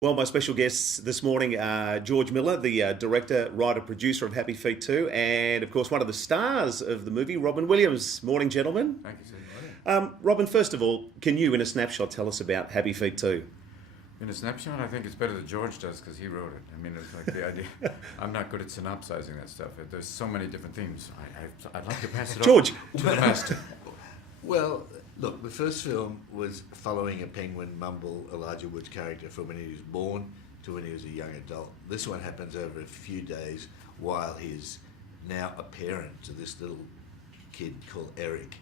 Well, my special guests this morning are George Miller, the director, writer, producer of Happy Feet 2, and of course one of the stars of the movie, Robin Williams. Morning, gentlemen. Thank you, sir. Robin, first of all, can you, in a snapshot, tell us about Happy Feet 2? In a snapshot, I think it's better that George does because he wrote it. I mean, it's like the idea. I'm not good at synopsizing that stuff. There's so many different themes. I'd like to pass it George. on to the master. Well, look, the first film was following a penguin, Mumble, Elijah Wood's character, from when he was born to when he was a young adult. This one happens over a few days while he's now a parent to this little kid called Eric,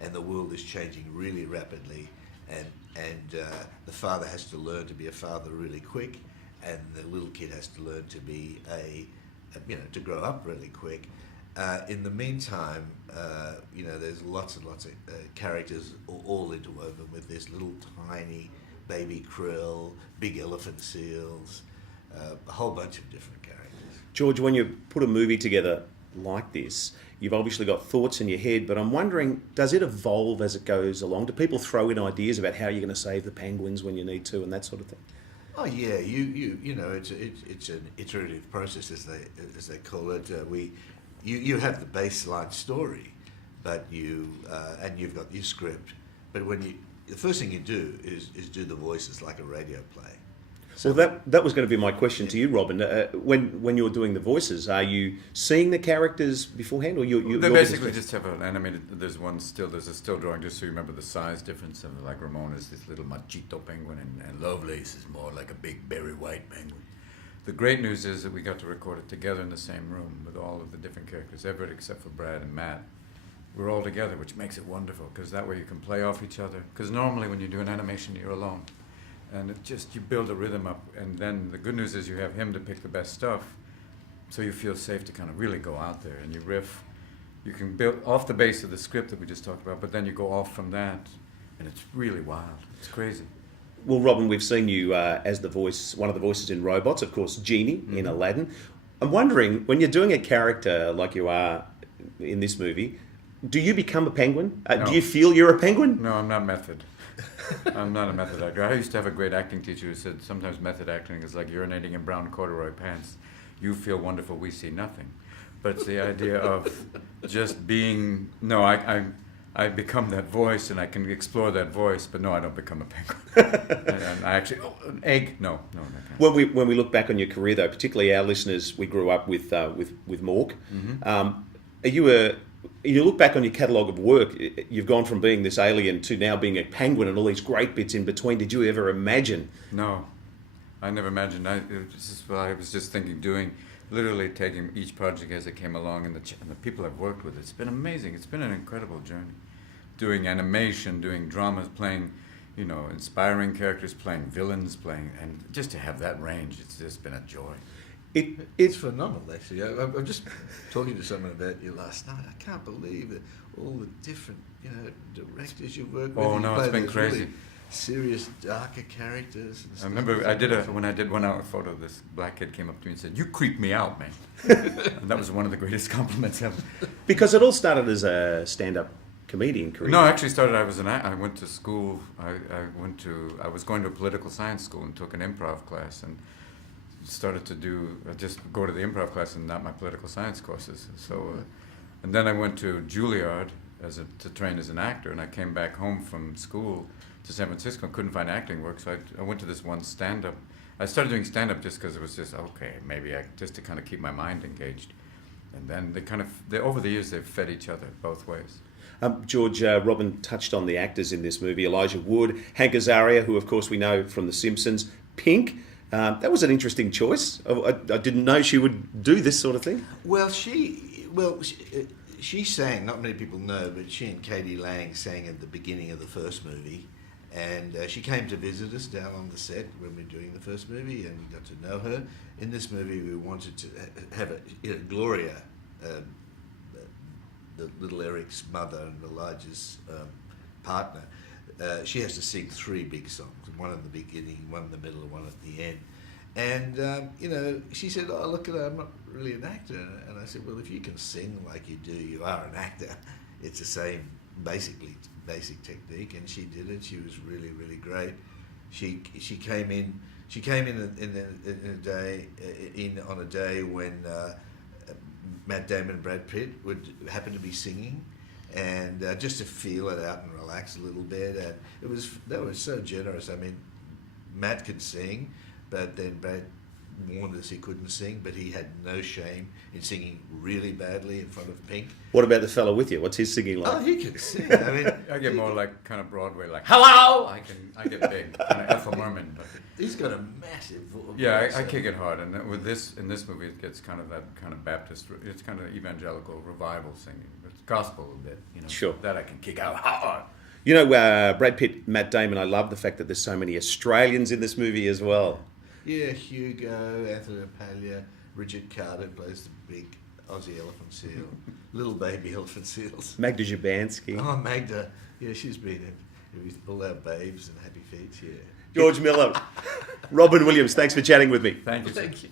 and the world is changing really rapidly, and the father has to learn to be a father really quick, and the little kid has to learn to be to grow up really quick. In the meantime, there's lots and lots of characters all interwoven with this little tiny baby krill, big elephant seals, a whole bunch of different characters. George, when you put a movie together like this, you've obviously got thoughts in your head, but I'm wondering, does it evolve as it goes along? Do people throw in ideas about how you're going to save the penguins when you need to and that sort of thing? Oh yeah, it's an iterative process as they call it. You have the baseline story, but you've got your script. But the first thing you do is do the voices like a radio play. So well, that was going to be my question to you, Robin. When you're doing the voices, are you seeing the characters beforehand, or you? They basically just have an animated. There's a still drawing, just so you remember the size difference. Of like Ramon is this little machito penguin, and Lovelace is more like a big berry white penguin. The great news is that we got to record it together in the same room with all of the different characters, everybody except for Brad and Matt. We're all together, which makes it wonderful, because that way you can play off each other. Because normally when you do an animation, you're alone. And you build a rhythm up, and then the good news is you have him to pick the best stuff, so you feel safe to kind of really go out there, and you riff. You can build off the base of the script that we just talked about, but then you go off from that, and it's really wild. It's crazy. Well, Robin, we've seen you as one of the voices in Robots, of course, Genie in Aladdin. I'm wondering, when you're doing a character like you are in this movie, do you become a penguin? No. Do you feel you're a penguin? No, I'm not method. I'm not a method actor. I used to have a great acting teacher who said sometimes method acting is like urinating in brown corduroy pants. You feel wonderful, we see nothing. But it's the idea of just being, I become that voice, and I can explore that voice, but no, I don't become a penguin. and I actually, an egg? No. When we look back on your career, though, particularly our listeners, we grew up with Mork. Mm-hmm. You look back on your catalogue of work, you've gone from being this alien to now being a penguin and all these great bits in between. Did you ever imagine? No, I never imagined. I was just thinking, literally taking each project as it came along, and the people I've worked with. It's been amazing. It's been an incredible journey. Doing animation, doing dramas, playing, inspiring characters, playing villains, and just to have that range, it's just been a joy. It's phenomenal, actually. I'm just talking to someone about you last night. I can't believe that all the different directors you've worked with. Oh no, it's been crazy. Really serious, darker characters. And stuff. I remember when I did 1 hour photo, this black kid came up to me and said, "You creep me out, man." And that was one of the greatest compliments ever. Because it all started as a stand-up comedian career. No, actually started. I went to school. I was going to a political science school and took an improv class and started to just go to the improv class and not my political science courses. So, and then I went to Juilliard to train as an actor, and I came back home from school to San Francisco and couldn't find acting work, so I went to this one stand-up. I started doing stand-up just because it was just, just to kind of keep my mind engaged. And then over the years, they've fed each other both ways. George, Robin touched on the actors in this movie, Elijah Wood, Hank Azaria, who of course we know from The Simpsons, Pink. That was an interesting choice. I didn't know she would do this sort of thing. Well, she sang, not many people know, but she and Katie Lang sang at the beginning of the first movie. And she came to visit us down on the set when we were doing the first movie, and we got to know her. In this movie, we wanted to have Gloria, the little Eric's mother and Elijah's partner. She has to sing 3 big songs, one in the beginning, one in the middle, and one at the end. And, she said, "Oh, look at her, I'm not really an actor." And I said, "Well, if you can sing like you do, you are an actor." It's the same, basic technique, and she did it. She was really, really great. She came in. She came in on a day when Matt Damon and Brad Pitt would happen to be singing, and just to feel it out and relax a little bit. And they were so generous. I mean, Matt could sing, but then Brad warned us he couldn't sing, but he had no shame in singing really badly in front of Pink. What about the fellow with you? What's his singing like? Oh, he can sing. I mean, I get more like kind of Broadway, like hello. I get big, kind of Ethel Merman. But he's got a massive voice. yeah, I kick it hard, and in this movie, it gets kind of that kind of Baptist. It's kind of evangelical revival singing. It's gospel a bit, you know. Sure. That I can kick out hard. You know, Brad Pitt, Matt Damon. I love the fact that there's so many Australians in this movie as well. Yeah, Hugo, Anthony Palia, Richard Carter plays the big Aussie elephant seal, little baby elephant seals. Magda Jabansky. Oh, Magda. Yeah, she's been in with all our babes and Happy Feet, yeah. George Miller. Robin Williams, thanks for chatting with me. Thank you. Thank you.